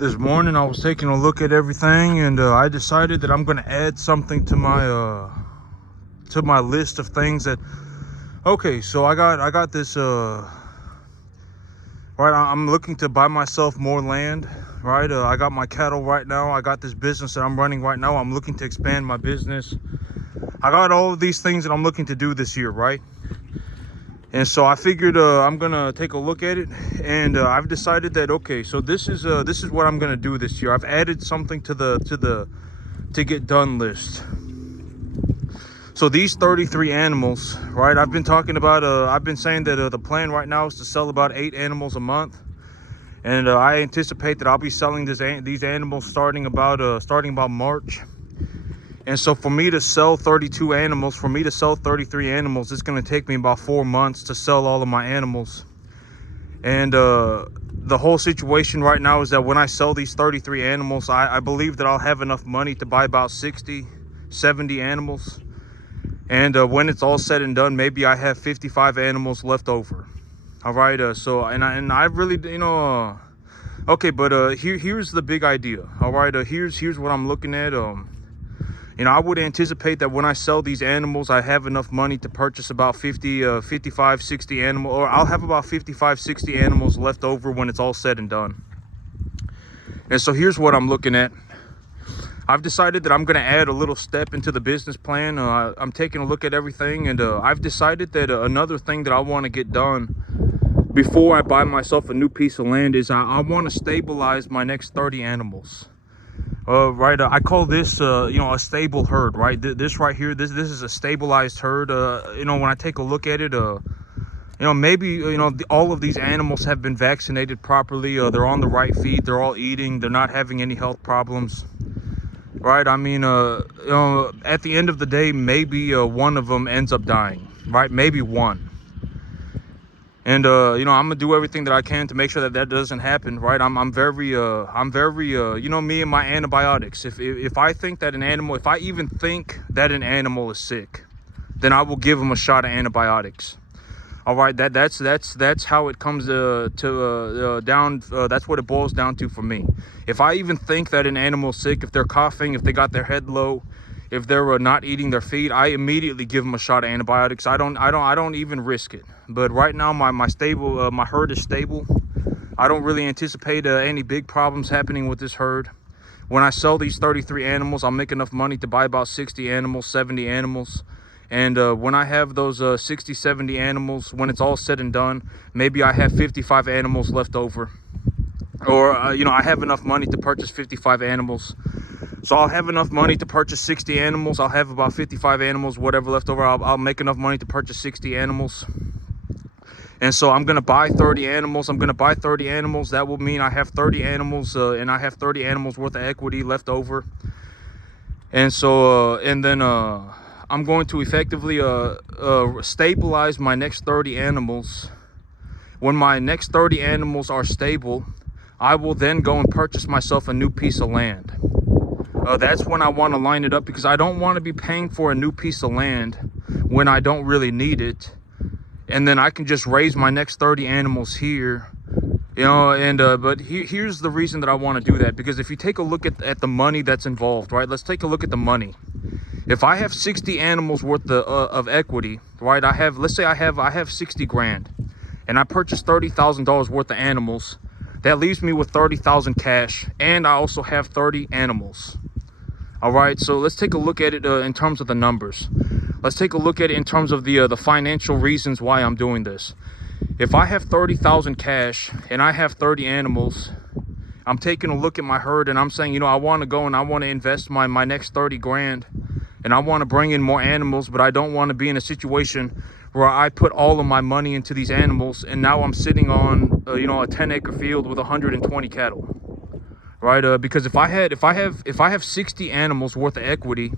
This morning I was taking a look at everything, and I decided that I'm going to add something to my list of things that. Okay, so I got this. Right, I'm looking to buy myself more land. Right, I got my cattle right now. I got this business that I'm running right now. I'm looking to expand my business. I got all of these things that I'm looking to do this year, right? And so I figured I'm gonna take a look at it, and I've decided that okay, so this is what I'm gonna do this year. I've added something to the to get done list. So these 33 animals, right? I've been talking about. I've been saying that the plan right now is to sell about 8 animals a month, and I anticipate that I'll be selling these animals starting about March. And so for me to sell 32 animals, for me to sell 33 animals, it's going to take me about 4 months to sell all of my animals. And the whole situation right now is that when I sell these 33 animals, I believe that I'll have enough money to buy about 60, 70 animals. And when it's all said and done, maybe I have 55 animals left over. All right. So, and I really, okay, but here's the big idea. All right. Here's what I'm looking at. I would anticipate that when I sell these animals, I have enough money to purchase about 55, 60 animals, or I'll have about 55, 60 animals left over when it's all said and done. And so here's what I'm looking at. I've decided that I'm going to add a little step into the business plan. I'm taking a look at everything, and I've decided that another thing that I want to get done before I buy myself a new piece of land is I want to stabilize my next 30 animals. Right, I call this a stable herd, right? This right here, this is a stabilized herd. When I take a look at it, maybe all of these animals have been vaccinated properly. They're on the right feed, they're all eating, they're not having any health problems, right? I mean, at the end of the day, maybe one of them ends up dying, right? Maybe one. And I'm gonna do everything that I can to make sure that doesn't happen, right? I'm very me and my antibiotics. If I think that an animal, if I even think that an animal is sick, then I will give them a shot of antibiotics. All right, that's how it comes down. That's what it boils down to for me. If I even think that an animal is sick, if they're coughing, if they got their head low, if they're not eating their feed, I immediately give them a shot of antibiotics. I don't even risk it. But right now, my herd is stable. I don't really anticipate any big problems happening with this herd. When I sell these 33 animals, I'll make enough money to buy about 60 animals, 70 animals. And when I have those 60, 70 animals, when it's all said and done, maybe I have 55 animals left over. Or, I have enough money to purchase 55 animals. So I'll have enough money to purchase 60 animals. I'll have about 55 animals, whatever left over. I'll make enough money to purchase 60 animals. And so I'm going to buy 30 animals. That will mean I have 30 animals, and I have 30 animals worth of equity left over. And so, I'm going to effectively stabilize my next 30 animals. When my next 30 animals are stable, I will then go and purchase myself a new piece of land. That's when I want to line it up, because I don't want to be paying for a new piece of land when I don't really need it. And then I can just raise my next 30 animals here, but here's the reason that I want to do that. Because if you take a look at the money that's involved, right? Let's take a look at the money. If I have 60 animals worth of equity, right? Let's say I have 60 grand, and I purchased $30,000 worth of animals. That leaves me with 30,000 cash, and I also have 30 animals. All right, so let's take a look at it in terms of the numbers. Let's take a look at it in terms of the financial reasons why I'm doing this. If I have 30,000 cash and I have 30 animals, I'm taking a look at my herd and I'm saying, I want to go and I want to invest my next 30 grand, and I want to bring in more animals, but I don't want to be in a situation where I put all of my money into these animals and now I'm sitting on a 10-acre field with 120 cattle. Right, because if I have 60 animals worth of equity,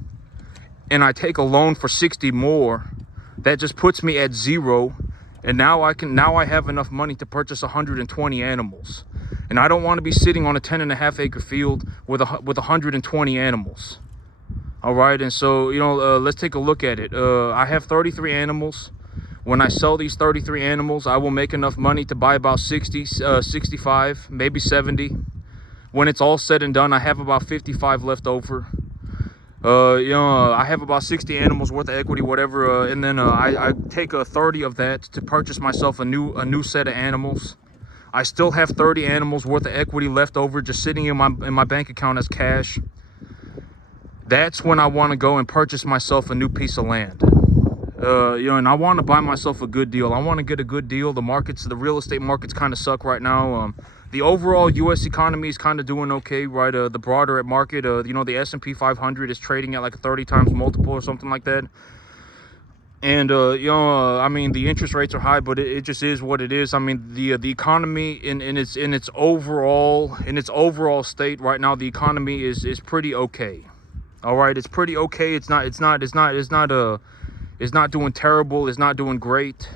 and I take a loan for 60 more, that just puts me at zero. And now I have enough money to purchase 120 animals, and I don't want to be sitting on a 10.5-acre field with 120 animals. All right, and so let's take a look at it. I have 33 animals. When I sell these 33 animals, I will make enough money to buy about 60, 65, maybe 70. when it's all said and done, I have about 55 left over. I have about 60 animals worth of equity, whatever, and then I take 30 of that to purchase myself a new set of animals. I still have 30 animals worth of equity left over, just sitting in my bank account as cash. That's when I want to go and purchase myself a new piece of land. And I want to buy myself a good deal. I want to get a good deal. The real estate markets kind of suck right now. The overall U.S. economy is kind of doing okay, right? The broader market, the S&P 500 is trading at like a 30 times multiple or something like that. And I mean, the interest rates are high, but it just is what it is. I mean, the economy in its overall state right now, the economy is pretty okay. All right, it's pretty okay. It's not doing terrible. It's not doing great.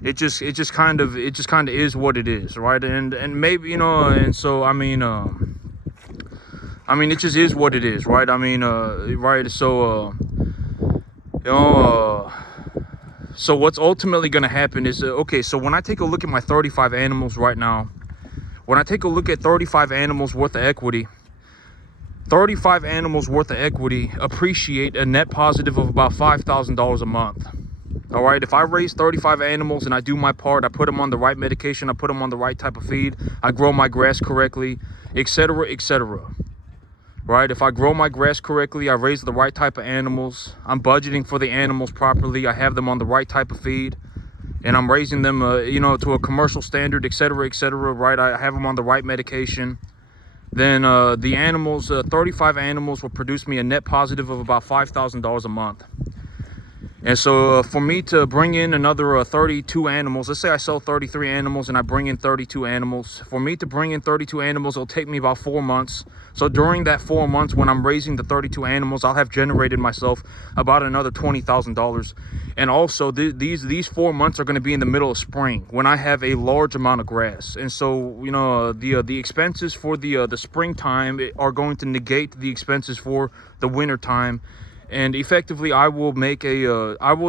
It just kind of is what it is, right? And maybe, and so I mean it just is what it is, right? I mean, right? So so what's ultimately going to happen is okay, so when I take a look at my 35 animals right now, when I take a look at 35 animals worth of equity, 35 animals worth of equity appreciate a net positive of about $5,000 a month. All right, if I raise 35 animals and I do my part, I put them on the right medication, I put them on the right type of feed, I grow my grass correctly, etc., etc. Right, if I grow my grass correctly, I raise the right type of animals, I'm budgeting for the animals properly, I have them on the right type of feed, and I'm raising them, to a commercial standard, etc., etc. Right, I have them on the right medication. Then the animals, 35 animals will produce me a net positive of about $5,000 a month. And so for me to bring in another 32 animals, let's say I sell 33 animals and I bring in 32 animals. For me to bring in 32 animals, it'll take me about 4 months. So during that 4 months, when I'm raising the 32 animals, I'll have generated myself about another $20,000. And also these 4 months are going to be in the middle of spring when I have a large amount of grass. And so, the expenses for the springtime are going to negate the expenses for the winter time. And effectively, I will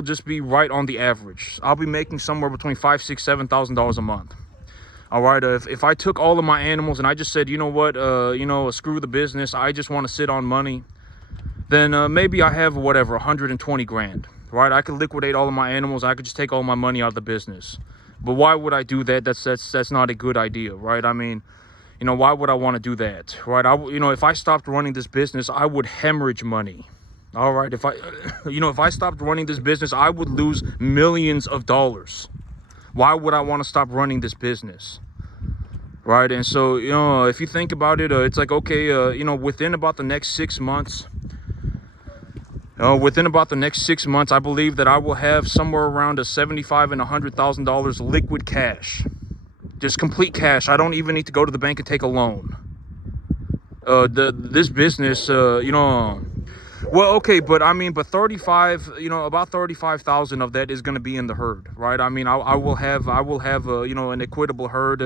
just be right on the average. I'll be making somewhere between $5,000, $6,000, $7,000 a month. All right, if I took all of my animals and I just said, you know what, screw the business, I just want to sit on money, then maybe I have whatever, 120 grand, right? I could liquidate all of my animals. I could just take all my money out of the business. But why would I do that? That's not a good idea, right? I mean, why would I want to do that, right? If I stopped running this business, I would hemorrhage money. All right, if I stopped running this business, I would lose millions of dollars. Why would I want to stop running this business? Right? And so, if you think about it, it's like, okay, within about the next 6 months, I believe that I will have somewhere around $75,000 and $100,000 liquid cash. Just complete cash. I don't even need to go to the bank and take a loan. This business, well, okay, but 35, about 35,000 of that is going to be in the herd, right? I mean, I will have, an equitable herd,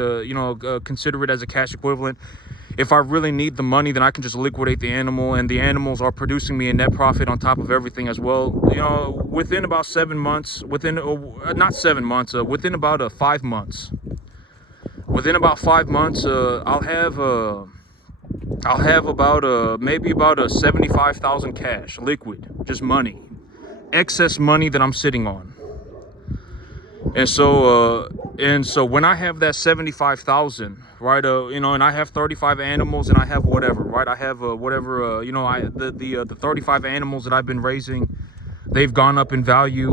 consider it as a cash equivalent. If I really need the money, then I can just liquidate the animal, and the animals are producing me a net profit on top of everything as well. Within about 7 months, within about 5 months. Within about 5 months, I'll have about maybe about 75,000 cash, liquid, just money, excess money that I'm sitting on. And so when I have that 75,000, right, and I have 35 animals and I have whatever, right, I have the 35 animals that I've been raising, they've gone up in value,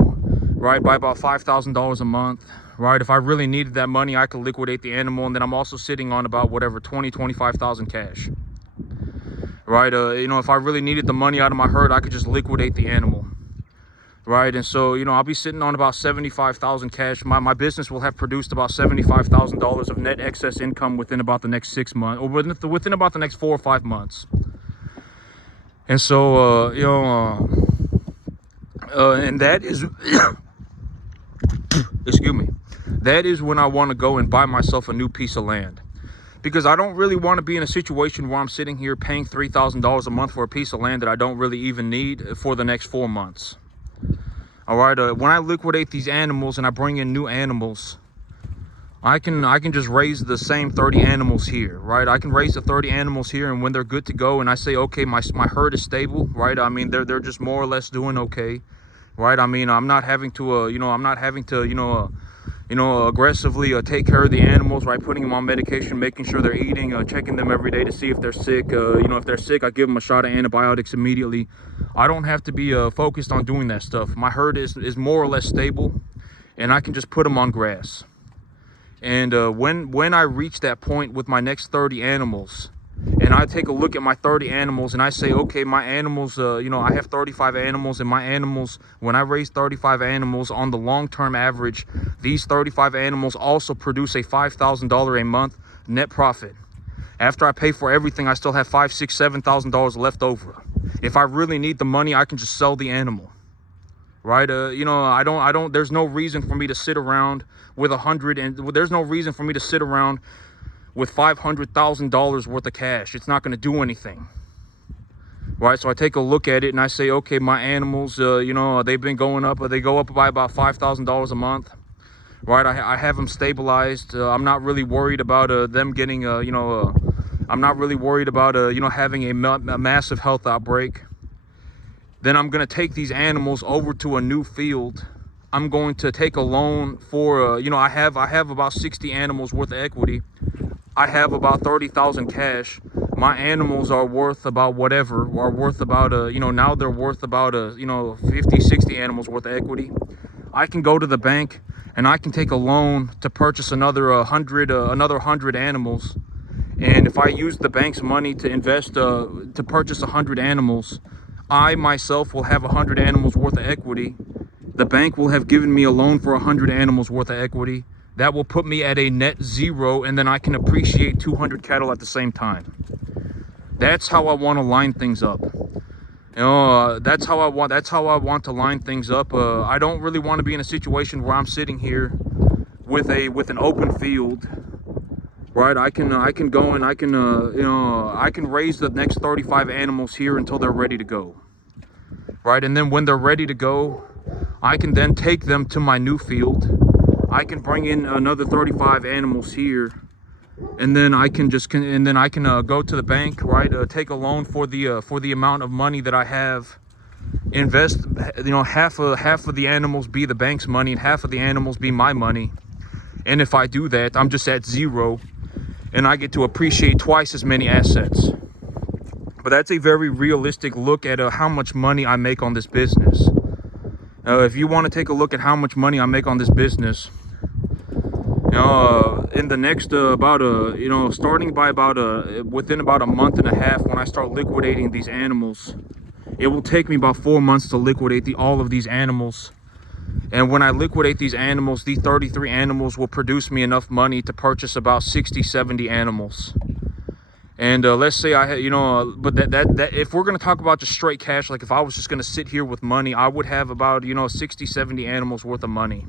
right, by about $5,000 a month. Right, if I really needed that money, I could liquidate the animal, and then I'm also sitting on about whatever 25,000 cash. Right, if I really needed the money out of my herd, I could just liquidate the animal. Right, and so I'll be sitting on about 75,000 cash. My business will have produced about $75,000 of net excess income within about the next 6 months, or within about the next 4 or 5 months. And so and that is excuse me. That is when I want to go and buy myself a new piece of land. Because I don't really want to be in a situation where I'm sitting here paying $3,000 a month for a piece of land that I don't really even need for the next 4 months. All right, when I liquidate these animals and I bring in new animals, I can just raise the same 30 animals here, right? I can raise the 30 animals here, and when they're good to go, and I say, okay, my herd is stable, right? I mean, they're just more or less doing okay, right? I mean, I'm not having to, aggressively take care of the animals, right? Putting them on medication, making sure they're eating, checking them every day to see if they're sick. If they're sick, I give them a shot of antibiotics immediately. I don't have to be focused on doing that stuff. My herd is more or less stable, and I can just put them on grass. And when I reach that point with my next 30 animals, and I take a look at my 30 animals and I say, okay, my animals, I have 35 animals, and my animals, when I raise 35 animals on the long-term average, these 35 animals also produce a $5,000 a month net profit. After I pay for everything, I still have $5,000, $6,000, $7,000 left over. If I really need the money, I can just sell the animal. Right? There's no reason for me to sit around with there's no reason for me to sit around with $500,000 worth of cash. It's not going to do anything. Right? So I take a look at it and I say, okay, my animals, they've been going up, they go up by about $5,000 a month. Right? I have them stabilized. I'm not really worried about them getting, I'm not really worried about, having a massive health outbreak. Then I'm going to take these animals over to a new field. I'm going to take a loan for, I have about 60 animals worth of equity. I have about 30,000 cash. My animals are worth about now they're worth about 50, 60 animals worth of equity. I can go to the bank and I can take a loan to purchase another 100 animals. And if I use the bank's money to invest, to purchase 100 animals, I myself will have 100 animals worth of equity. The bank will have given me a loan for 100 animals worth of equity. That will put me at a net zero, and then I can appreciate 200 cattle at the same time. That's how I want to line things up. That's how I want to line things up. I don't really want to be in a situation where I'm sitting here with an open field. Right, I can go and I can raise the next 35 animals here until they're ready to go. Right, and then when they're ready to go, I can then take them to my new field. I can bring in another 35 animals here, and then I can go to the bank, right? Take a loan for the amount of money that I have. Invest, half of the animals be the bank's money, and half of the animals be my money. And if I do that, I'm just at zero. And I get to appreciate twice as many assets. But that's a very realistic look at how much money I make on this business. If you want to take a look at how much money I make on this business, in the next starting by within about a month and a half, when I start liquidating these animals, it will take me about 4 months to liquidate all of these animals. And when I liquidate these animals, these 33 animals will produce me enough money to purchase about 60, 70 animals. And let's say I had, but that if we're going to talk about just straight cash, like if I was just going to sit here with money, I would have about, 60, 70 animals worth of money,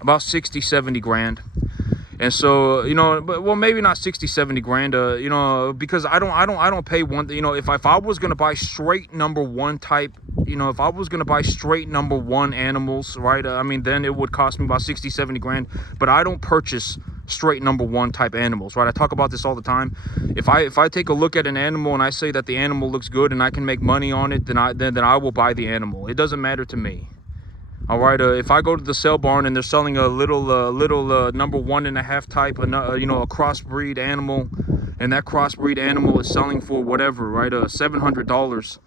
about 60, 70 grand. And so, maybe not 60, 70 grand, because I don't pay one, if I was going to buy straight number one type, if I was going to buy straight number one animals, right, then it would cost me about 60, 70 grand. But I don't purchase straight number one type animals, right? I talk about this all the time. If I take a look at an animal and I say that the animal looks good and I can make money on it, then I will buy the animal. It doesn't matter to me. All right, if I go to the sale barn and they're selling a little number 1.5 type, a crossbreed animal, and that crossbreed animal is selling for whatever, right, $700,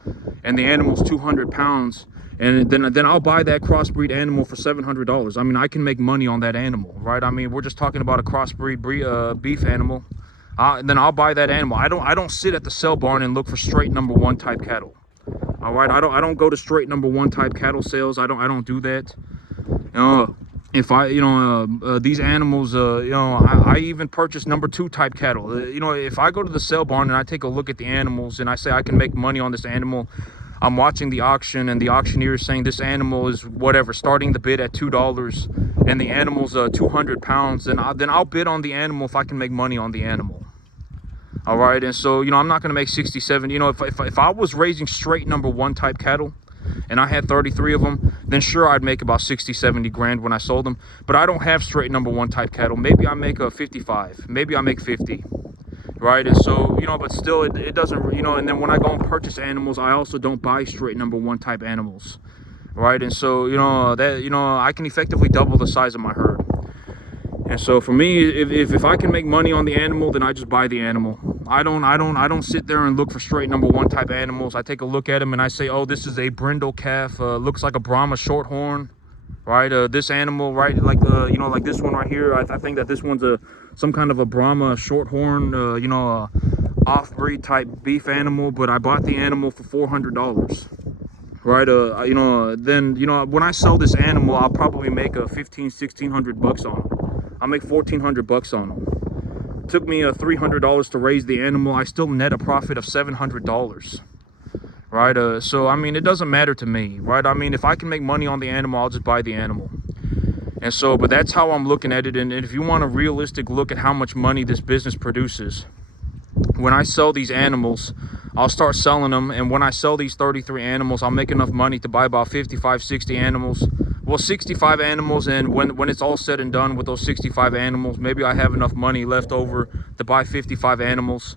and the animal's 200 pounds, and then I'll buy that crossbreed animal for $700. I can make money on that animal, right? We're just talking about a crossbreed beef animal. Then I'll buy that animal. I don't sit at the sale barn and look for straight number one type cattle. All right, I don't go to straight number one type cattle sales. I don't do that. If these animals, I even purchase number two type cattle. If I go to the sale barn and I take a look at the animals and I say I can make money on this animal, I'm watching the auction and the auctioneer is saying this animal is whatever, starting the bid at $2, and the animal's 200 pounds, then I'll bid on the animal if I can make money on the animal. All right, and so I'm not going to make 60, 70. If I was raising straight number one type cattle, and I had 33 of them, then sure, I'd make about 60, 70 grand when I sold them. But I don't have straight number one type cattle. Maybe I make a 55, maybe I make 50, right? And so, you know, but still it doesn't, you know, and then when I go and purchase animals, I also don't buy straight number one type animals, right? And so, you know, that, you know, I can effectively double the size of my herd. And so for me, if I can make money on the animal, then I just buy the animal. I don't sit there and look for straight number one type animals. I take a look at them and I say, oh, this is a brindle calf, looks like a Brahma shorthorn, right? This animal, right, like you know, like this one right here, I think that this one's some kind of a Brahma shorthorn, you know, off-breed type beef animal, but I bought the animal for $400, right? You know, then, you know, when I sell this animal, I'll probably make a $1,600 on it. I'll make $1,400 on them. Took me $300 to raise the animal. I still net a profit of $700, right? So I mean, it doesn't matter to me, right? I mean, if I can make money on the animal, I'll just buy the animal. And so, but that's how I'm looking at it. And if you want a realistic look at how much money this business produces, when I sell these animals, I'll start selling them, and when I sell these 33 animals, I'll make enough money to buy about 55, 60 animals. Well, 65 animals, and when it's all said and done with those 65 animals, maybe I have enough money left over to buy 55 animals.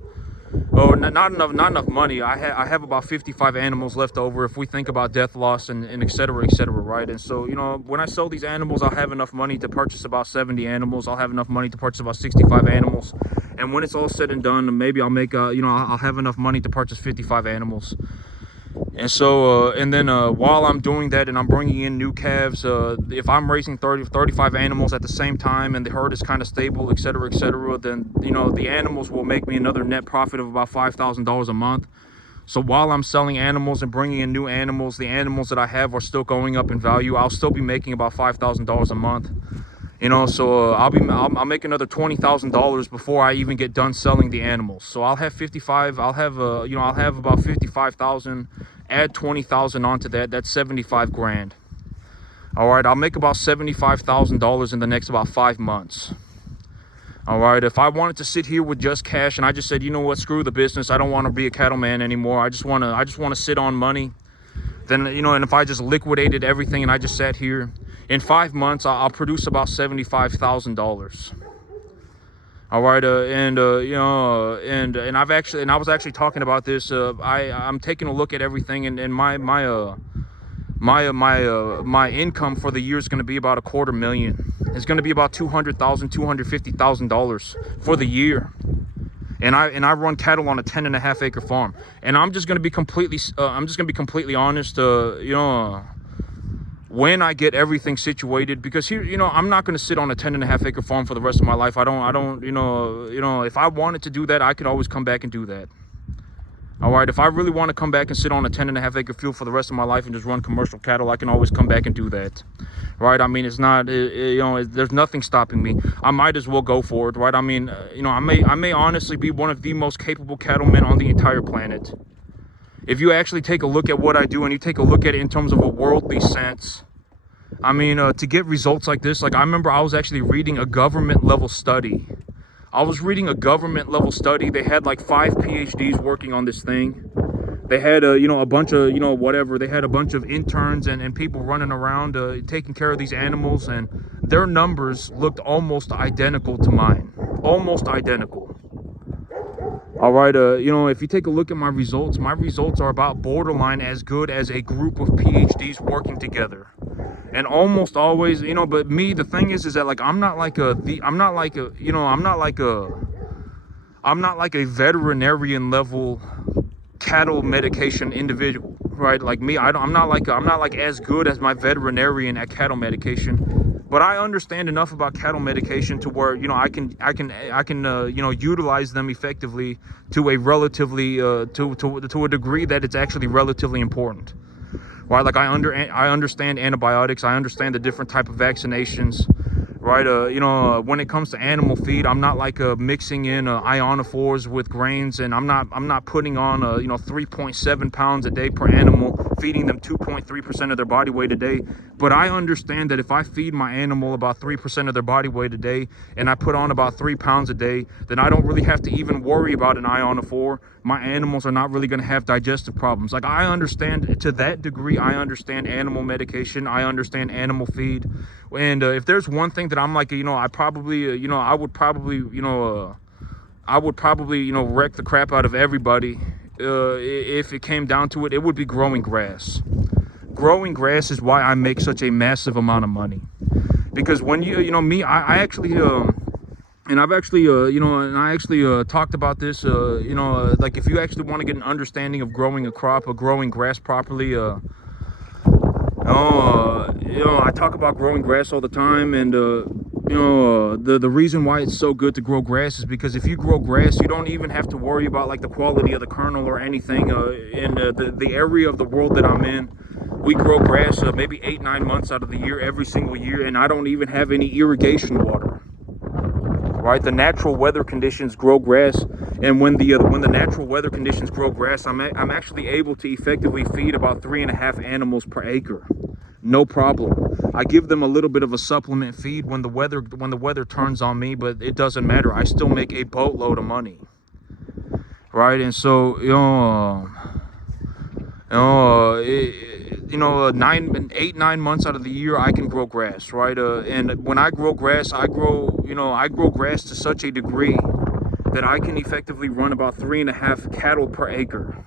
Oh, not enough money. I have about 55 animals left over if we think about death loss and et cetera, right? And so, you know, when I sell these animals, I'll have enough money to purchase about 70 animals. I'll have enough money to purchase about 65 animals. And when it's all said and done, maybe I'll make, you know, I'll have enough money to purchase 55 animals. And so, and then while I'm doing that and I'm bringing in new calves, if I'm raising 35 animals at the same time and the herd is kind of stable, et cetera, then, you know, the animals will make me another net profit of about $5,000 a month. So while I'm selling animals and bringing in new animals, the animals that I have are still going up in value. I'll still be making about $5,000 a month. You know, so I'll make another $20,000 before I even get done selling the animals. So I'll have 55. I'll have you know, I'll have about 55,000. Add 20,000 onto that. That's 75 grand. All right, I'll make about $75,000 in the next about 5 months. All right, if I wanted to sit here with just cash and I just said, you know what, screw the business, I don't want to be a cattleman anymore. I just want to sit on money. Then, you know, and if I just liquidated everything and I just sat here, in 5 months, I'll produce about $75,000. All right, you know, and I was actually talking about this. I'm taking a look at everything, and my income for the year is going to be about $250,000. It's going to be about $250,000 for the year. And I run cattle on a 10.5 acre farm. And I'm just going to be completely honest. You know, when I get everything situated, because here, you know, I'm not going to sit on a 10.5 acre farm for the rest of my life. I don't, you know, if I wanted to do that, I could always come back and do that. All right, if I really want to come back and sit on a 10.5 acre field for the rest of my life and just run commercial cattle, I can always come back and do that. Right? I mean, it's not, you know, there's nothing stopping me. I might as well go for it, right? I mean, you know, I may honestly be one of the most capable cattlemen on the entire planet. If you actually take a look at what I do and you take a look at it in terms of a worldly sense, I mean, to get results like this, like I remember I was actually reading a government level study. They had like 5 PhDs working on this thing. They had, you know, a bunch of, you know, whatever. They had a bunch of interns and people running around taking care of these animals. And their numbers looked almost identical to mine. Almost identical. All right, you know, if you take a look at my results are about borderline as good as a group of PhDs working together. And almost always, you know, but me, the thing is that like, I'm not like a veterinarian level cattle medication individual, right? Like me, I'm not like as good as my veterinarian at cattle medication. But I understand enough about cattle medication to where, you know, I can you know, utilize them effectively to a relatively to a degree that it's actually relatively important. Right? Like I understand antibiotics. I understand the different type of vaccinations. right? When it comes to animal feed, I'm not like mixing in ionophores with grains, and I'm not putting on 3.7 pounds a day per animal, feeding them 2.3% of their body weight a day. But I understand that if I feed my animal about 3% of their body weight a day, and I put on about 3 pounds a day, then I don't really have to even worry about an ionophore. My animals are not really going to have digestive problems. Like, I understand to that degree. I understand animal medication. I understand animal feed. And if there's one thing that I'm like, I probably, I would probably, wreck the crap out of everybody. If it came down to it, it would be growing grass. Growing grass is why I make such a massive amount of money. Because when I actually, and I've actually, talked about this, like if you actually want to get an understanding of growing a crop or growing grass properly, I talk about growing grass all the time, and the reason why it's so good to grow grass is because if you grow grass, you don't even have to worry about like the quality of the kernel or anything. In the area of the world that I'm in, we grow grass maybe 8-9 months out of the year, every single year, and I don't even have any irrigation water. Right, the natural weather conditions grow grass, and when the natural weather conditions grow grass, I'm actually able to effectively feed about 3.5 animals per acre, no problem. I give them a little bit of a supplement feed when the weather turns on me, but it doesn't matter. I still make a boatload of money, right? And so 8-9 months out of the year I can grow grass, right? And when I grow grass, I grow grass to such a degree that I can effectively run about 3.5 cattle per acre,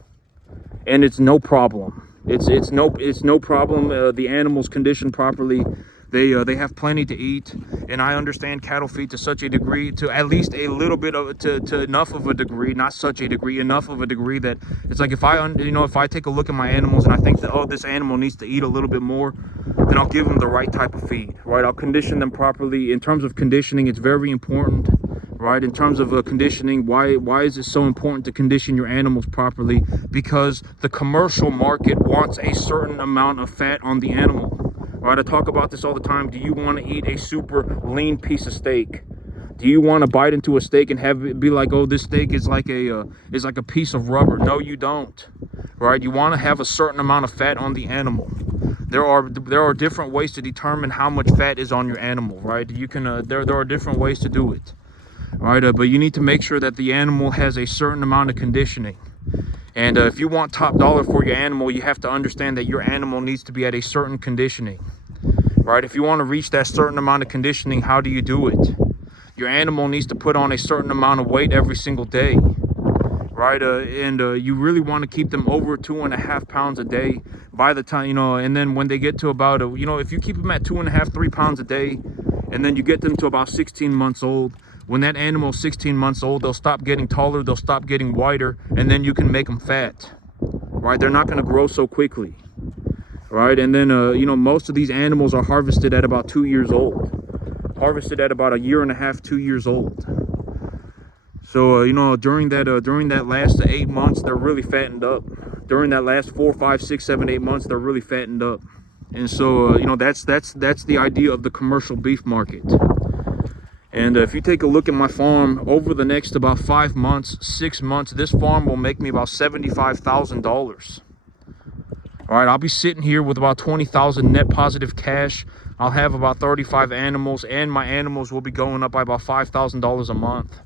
and it's no problem. It's no problem. The animals condition properly. They have plenty to eat, and I understand cattle feed to such a degree, to at least a little bit of to enough of a degree, not such a degree, enough of a degree that it's like if I take a look at my animals and I think that this animal needs to eat a little bit more, then I'll give them the right type of feed, right? I'll condition them properly. In terms of conditioning, it's very important, right? In terms of conditioning, why is it so important to condition your animals properly? Because the commercial market wants a certain amount of fat on the animal. Right, I talk about this all the time. Do you want to eat a super lean piece of steak? Do you want to bite into a steak and have it be like, oh, this steak is like a piece of rubber? No, you don't. Right? You want to have a certain amount of fat on the animal. There are different ways to determine how much fat is on your animal. Right? You can there are different ways to do it. Right? But you need to make sure that the animal has a certain amount of conditioning. And if you want top dollar for your animal, you have to understand that your animal needs to be at a certain conditioning, right? If you want to reach that certain amount of conditioning, how do you do it? Your animal needs to put on a certain amount of weight every single day, right? And you really want to keep them over 2.5 pounds a day by the time, and then when they get to about, if you keep them at 2.5-3 pounds a day, and then you get them to about 16 months old, when that animal is 16 months old, they'll stop getting taller, they'll stop getting wider, and then you can make them fat, right? They're not going to grow so quickly, right? And then, most of these animals are harvested at about 2 years old, harvested at about 1.5 years, 2 years old. So, during that last 8 months, they're really fattened up. During that last 4, 5, 6, 7, 8 months, they're really fattened up. And so, that's the idea of the commercial beef market. And if you take a look at my farm, over the next about 5 months, 6 months, this farm will make me about $75,000. All right, I'll be sitting here with about 20,000 net positive cash. I'll have about 35 animals, and my animals will be going up by about $5,000 a month.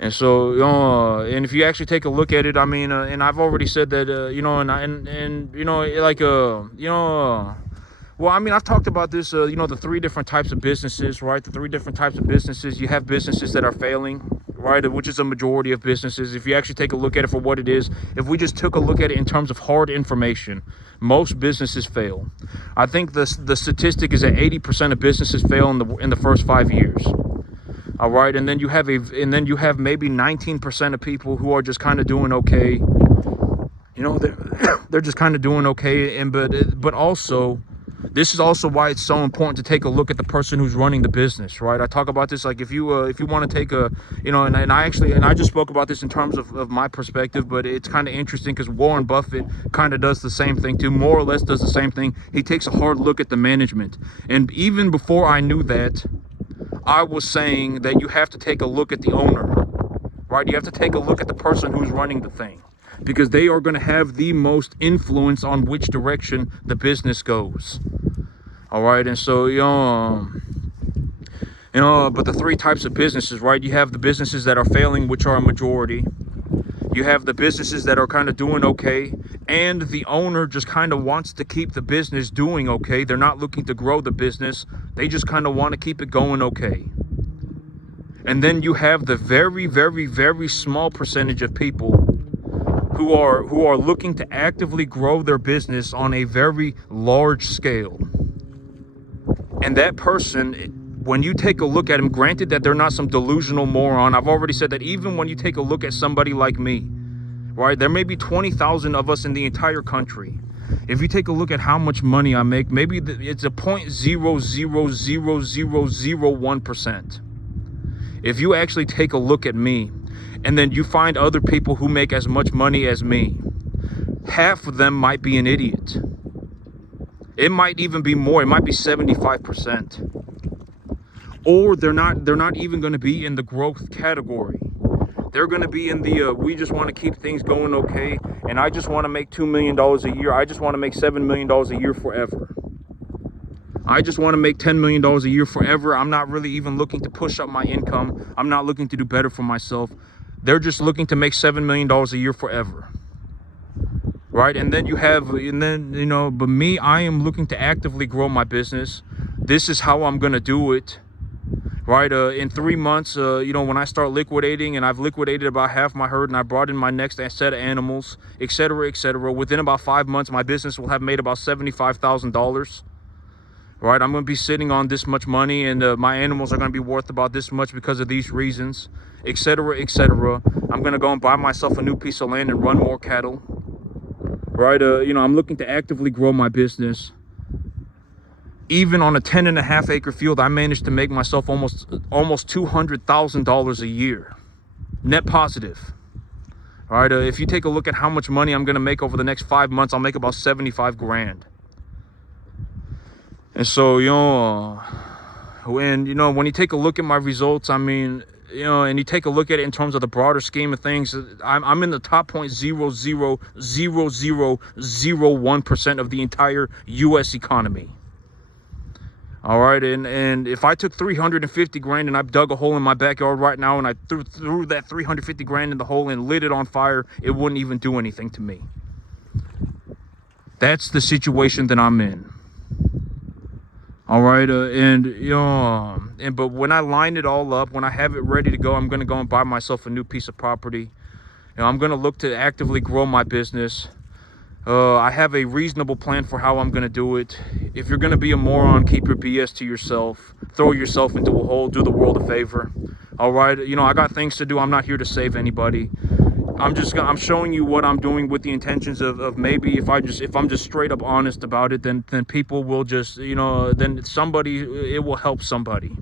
And so, and if you actually take a look at it, I mean, and I've already said that, well, I mean, I've talked about this, the 3 different types of businesses, right? The 3 different types of businesses. You have businesses that are failing, right? Which is a majority of businesses. If you actually take a look at it for what it is, if we just took a look at it in terms of hard information, most businesses fail. I think the statistic is that 80% of businesses fail in the first 5 years. All right, and then you have maybe 19% of people who are just kind of doing okay. They're just kind of doing okay, but also, This is also why it's so important to take a look at the person who's running the business, right? I talk about this like if you want to take a, and I just spoke about this in terms of my perspective, but it's kind of interesting because Warren Buffett kind of does the same thing too, more or less does the same thing. He takes a hard look at the management. And even before I knew that, I was saying that you have to take a look at the owner, right? You have to take a look at the person who's running the thing, because they are going to have the most influence on which direction the business goes. All right. And so, but the three types of businesses, right? You have the businesses that are failing, which are a majority. You have the businesses that are kind of doing okay, and the owner just kind of wants to keep the business doing okay. They're not looking to grow the business. They just kind of want to keep it going okay. And then you have the very, very, very small percentage of people who are looking to actively grow their business on a very large scale. And that person, when you take a look at him, granted that they're not some delusional moron, I've already said that even when you take a look at somebody like me, right, there may be 20,000 of us in the entire country. If you take a look at how much money I make, maybe it's a 0.0000001%. If you actually take a look at me, and then you find other people who make as much money as me, half of them might be an idiot. It might even be more. It might be 75%. Or they're not even going to be in the growth category. They're going to be in the we just want to keep things going okay, and I just want to make $2 million a year. I just want to make $7 million a year forever. I just want to make $10 million a year forever. I'm not really even looking to push up my income. I'm not looking to do better for myself. They're just looking to make $7 million a year forever. Right? And then but me, I am looking to actively grow my business. This is how I'm going to do it. Right? In 3 months, when I start liquidating, and I've liquidated about half my herd, and I brought in my next set of animals, etc., etc. Within about 5 months, my business will have made about $75,000. Right? I'm going to be sitting on this much money, and my animals are going to be worth about this much because of these reasons, etc., etc. I'm going to go and buy myself a new piece of land and run more cattle. Right? I'm looking to actively grow my business. Even on a 10.5 acre field, I managed to make myself almost $200,000 a year, net positive. All right. If you take a look at how much money I'm going to make over the next 5 months, I'll make about 75 grand. And so, when you take a look at my results, I mean, and you take a look at it in terms of the broader scheme of things, I'm in the top 0.00001% of the entire U.S. economy. All right, and if I took 350 grand and I dug a hole in my backyard right now and I threw that 350 grand in the hole and lit it on fire, it wouldn't even do anything to me. That's the situation that I'm in. All right, but when I line it all up, when I have it ready to go, I'm going to go and buy myself a new piece of property. I'm going to look to actively grow my business. I have a reasonable plan for how I'm going to do it. If you're going to be a moron, keep your BS to yourself. Throw yourself into a hole. Do the world a favor. All right, I got things to do. I'm not here to save anybody. I'm showing you what I'm doing with the intentions of maybe if I'm just straight up honest about it, then people will just, then it will help somebody.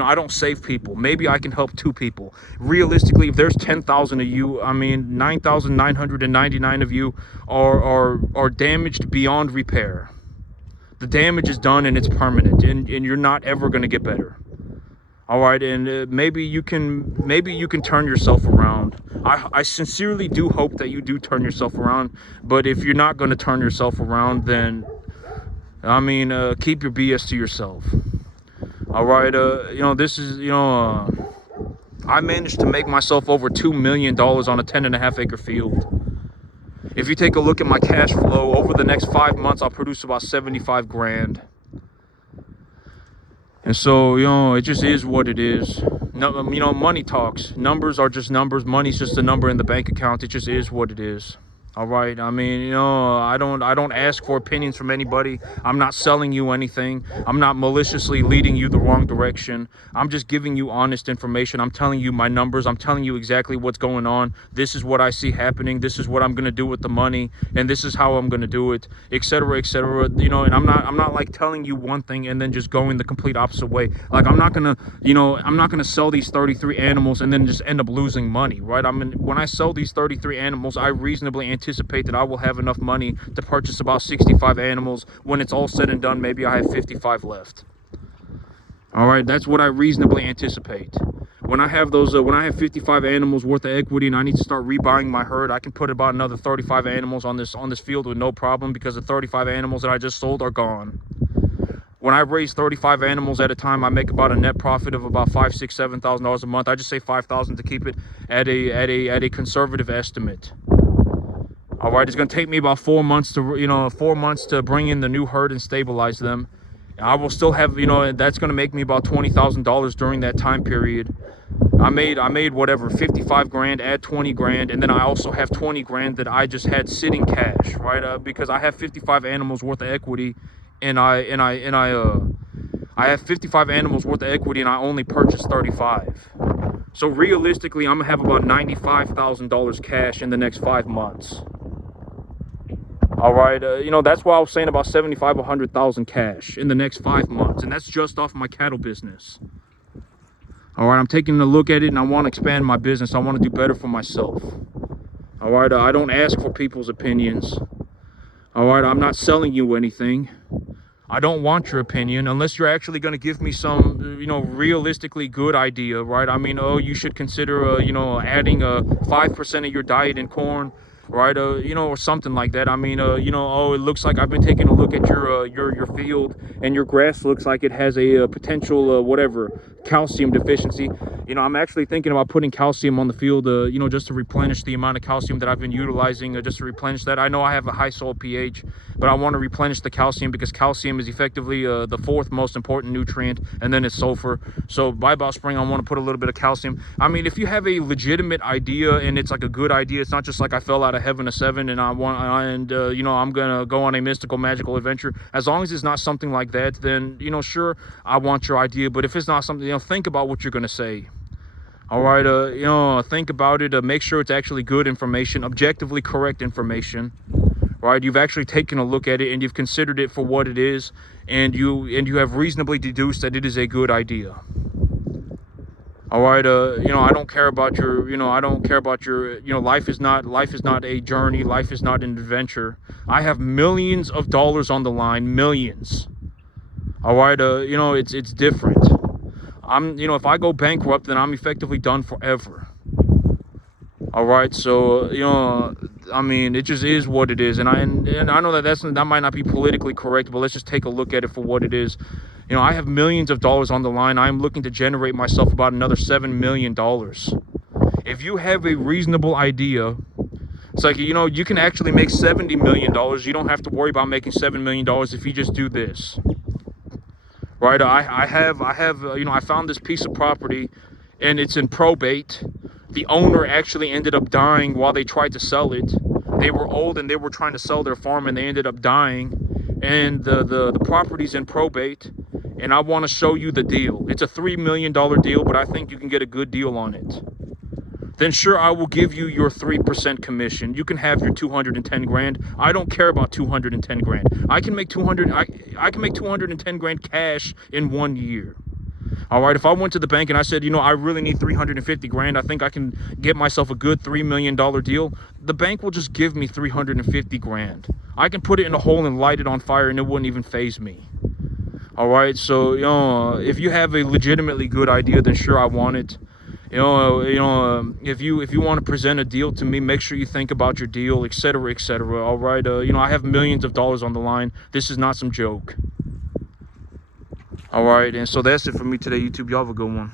I don't save people. Maybe I can help 2 people. Realistically, if there's 10,000 of you, 9,999 of you are damaged beyond repair. The damage is done and it's permanent, and you're not ever going to get better. All right, and maybe you can turn yourself around. I sincerely do hope that you do turn yourself around. But if you're not going to turn yourself around, then keep your BS to yourself. All right, I managed to make myself over $2 million on a 10.5 acre field. If you take a look at my cash flow over the next 5 months, I'll produce about 75 grand. And so, it just is what it is. No, money talks. Numbers are just numbers. Money's just a number in the bank account. It just is what it is. All right. I mean, I don't ask for opinions from anybody. I'm not selling you anything. I'm not maliciously leading you the wrong direction. I'm just giving you honest information. I'm telling you my numbers. I'm telling you exactly what's going on. This is what I see happening. This is what I'm going to do with the money, and this is how I'm going to do it, etc., etc. And I'm not like telling you one thing and then just going the complete opposite way. Like, I'm not going to sell these 33 animals and then just end up losing money, right? I mean, when I sell these 33 animals, I reasonably anticipate that I will have enough money to purchase about 65 animals. When it's all said and done, maybe I have 55 left. All right, that's what I reasonably anticipate. When I have 55 animals worth of equity and I need to start rebuying my herd, I can put about another 35 animals on this field with no problem, because the 35 animals that I just sold are gone. When I raise 35 animals at a time, I make about a net profit of about $5,000, $6,000, $7,000 a month. I just say $5,000 to keep it at a conservative estimate. All right, it's going to take me about 4 months to bring in the new herd and stabilize them. I will still have, that's going to make me about $20,000 during that time period. I made whatever, 55 grand, add 20 grand, and then I also have 20 grand that I just had sitting cash, right? Because I have 55 animals worth of equity, and I have 55 animals worth of equity, and I only purchased 35. So realistically, I'm gonna have about $95,000 cash in the next 5 months. All right, that's why I was saying about 75, 100,000 cash in the next 5 months, and that's just off my cattle business. All right, I'm taking a look at it, and I want to expand my business. I want to do better for myself. All right, I don't ask for people's opinions. All right, I'm not selling you anything. I don't want your opinion unless you're actually going to give me some, realistically good idea, right? I mean, you should consider, adding 5% of your diet in corn, right? Or something like that. I mean, it looks like I've been taking a look at your field, and your grass looks like it has a potential, calcium deficiency. I'm actually thinking about putting calcium on the field, just to replenish the amount of calcium that I've been utilizing, just to replenish that. I know I have a high soil pH, but I want to replenish the calcium, because calcium is effectively the 4th most important nutrient, and then it's sulfur. So by about spring, I want to put a little bit of calcium. I mean, if you have a legitimate idea and it's like a good idea, it's not just like I fell out of heaven a 7 and I'm gonna go on a mystical, magical adventure. As long as it's not something like that, then sure, I want your idea. But if it's not something, think about what you're gonna say. All right, think about it. Make sure it's actually good information, objectively correct information. Right, you've actually taken a look at it and you've considered it for what it is, and you have reasonably deduced that it is a good idea. All right, I don't care about your, life is not a journey. Life is not an adventure. I have millions of dollars on the line, millions. All right, it's different. If I go bankrupt, then I'm effectively done forever. All right, so I mean, it just is what it is, and I know that might not be politically correct, but let's just take a look at it for what it is. I have millions of dollars on the line. I'm looking to generate myself about another $7 million. If you have a reasonable idea, it's like, you can actually make $70 million. You don't have to worry about making $7 million if you just do this. Right? I found this piece of property, and it's in probate. The owner actually ended up dying while they tried to sell it. They were old and they were trying to sell their farm, and they ended up dying. And the property's in probate, and I want to show you the deal. It's a $3 million deal, but I think you can get a good deal on it. Then sure, I will give you your 3% commission. You can have your 210 grand. I don't care about 210 grand. I can make 210 grand cash in 1 year. All right, if I went to the bank and I said, I really need 350 grand, I think I can get myself a good $3 million deal, the bank will just give me 350 grand. I can put it in a hole and light it on fire, and it wouldn't even faze me. All right, so, if you have a legitimately good idea, then sure, I want it. If you want to present a deal to me, make sure you think about your deal, etc., etc. All right, I have millions of dollars on the line. This is not some joke. All right, and so that's it for me today, YouTube. Y'all have a good one.